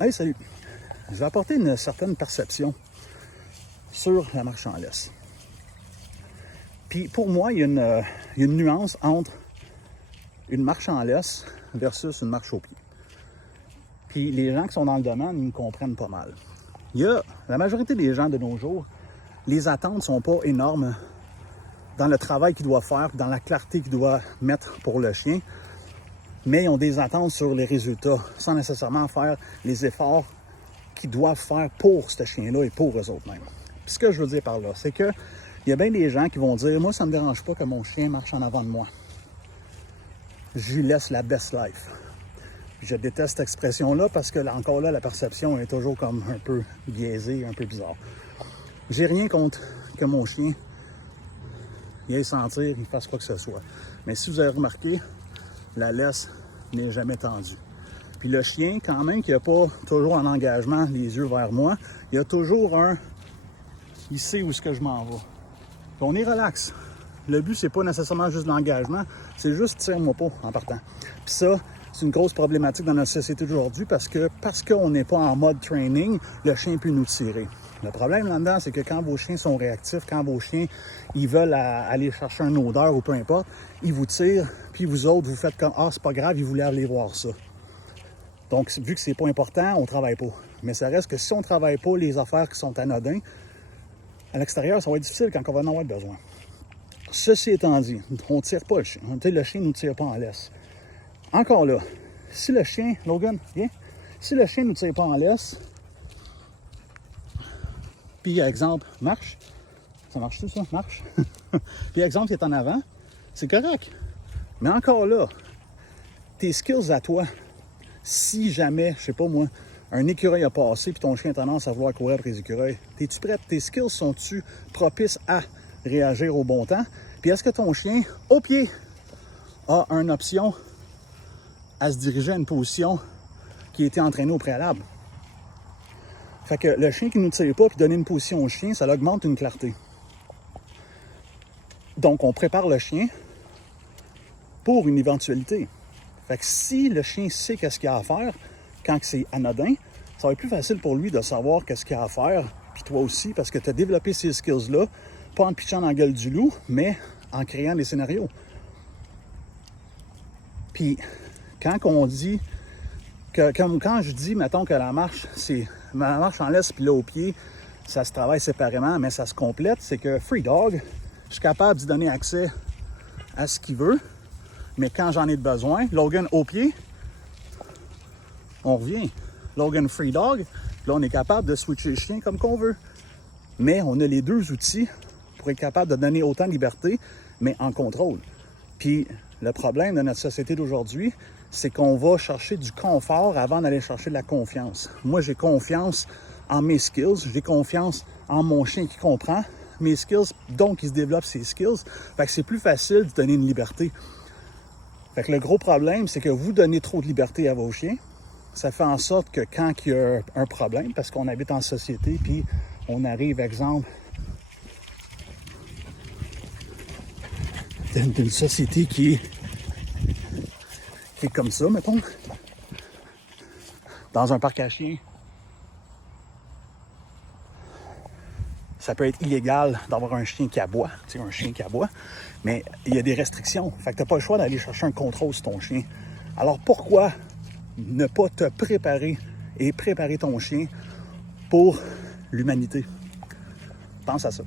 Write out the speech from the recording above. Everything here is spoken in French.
Hey, salut! Je vais apporter une certaine perception sur la marche en laisse. Puis pour moi, il y a une nuance entre une marche en laisse versus une marche au pied. Puis les gens qui sont dans le domaine, ils me comprennent pas mal. La majorité des gens de nos jours, les attentes ne sont pas énormes dans le travail qu'ils doivent faire, dans la clarté qu'ils doivent mettre pour le chien, mais ils ont des attentes sur les résultats, sans nécessairement faire les efforts qu'ils doivent faire pour ce chien-là et pour eux autres mêmes. Puis ce que je veux dire par là, c'est que il y a bien des gens qui vont dire « Moi, ça ne me dérange pas que mon chien marche en avant de moi. Je lui laisse la best life. » Je déteste cette expression-là parce que, encore là, la perception est toujours comme un peu biaisée, un peu bizarre. J'ai rien contre que mon chien il aille sentir, il fasse quoi que ce soit. Mais si vous avez remarqué, la laisse n'est jamais tendue. Puis le chien, quand même, qui n'a pas toujours en engagement les yeux vers moi, il y a toujours il sait où est-ce que je m'en vais. Puis on est relax. Le but, c'est pas nécessairement juste l'engagement, c'est juste tire-moi pas en partant. Puis ça, c'est une grosse problématique dans notre société d'aujourd'hui parce qu'on n'est pas en mode training, le chien peut nous tirer. Le problème là-dedans, c'est que quand vos chiens sont réactifs, quand vos chiens ils veulent aller chercher une odeur ou peu importe, ils vous tirent, puis vous autres, vous faites comme « Ah, c'est pas grave, ils voulaient aller voir ça ». Donc, vu que c'est pas important, on travaille pas. Mais ça reste que si on travaille pas les affaires qui sont anodines, à l'extérieur, ça va être difficile quand on va en avoir besoin. Ceci étant dit, on ne tire pas le chien. Le chien ne nous tire pas en laisse. Encore là, si le chien, Logan, viens, si le chien ne nous tire pas en laisse, puis exemple, marche, ça marche-tu ça? Marche. Puis exemple, il est en avant, c'est correct. Mais encore là, tes skills à toi, si jamais, je sais pas moi, un écureuil a passé puis ton chien a tendance à vouloir courir après les écureuils, es-tu prêt? Tes skills sont-tu propices à réagir au bon temps? Puis est-ce que ton chien, au pied, a une option à se diriger à une position qui a été entraînée au préalable? Fait que le chien qui ne nous tire pas puis donner une position au chien, ça augmente une clarté. Donc, on prépare le chien pour une éventualité. Fait que si le chien sait qu'est-ce qu'il a à faire, quand c'est anodin, ça va être plus facile pour lui de savoir qu'est-ce qu'il a à faire, puis toi aussi, parce que tu as développé ces skills-là, pas en pitchant dans la gueule du loup, mais en créant des scénarios. Puis, quand je dis, mettons que la marche en laisse, puis là au pied, ça se travaille séparément, mais ça se complète, c'est que Free Dog, je suis capable d'y donner accès à ce qu'il veut, mais quand j'en ai besoin, Logan au pied, on revient. Logan Free Dog, là on est capable de switcher le chien comme qu'on veut. Mais on a les deux outils pour être capable de donner autant de liberté, mais en contrôle. Puis le problème de notre société d'aujourd'hui, c'est qu'on va chercher du confort avant d'aller chercher de la confiance. Moi, j'ai confiance en mes skills, j'ai confiance en mon chien qui comprend mes skills, donc il se développe ses skills. Fait que c'est plus facile de donner une liberté. Fait que le gros problème, c'est que vous donnez trop de liberté à vos chiens. Ça fait en sorte que quand il y a un problème, parce qu'on habite en société, puis on arrive, exemple, d'une société qui est comme ça, mettons, dans un parc à chiens, ça peut être illégal d'avoir un chien qui aboie, tu sais, un chien qui aboie, mais il y a des restrictions. Fait que tu n'as pas le choix d'aller chercher un contrôle sur ton chien. Alors pourquoi ne pas te préparer et préparer ton chien pour l'humanité? Pense à ça.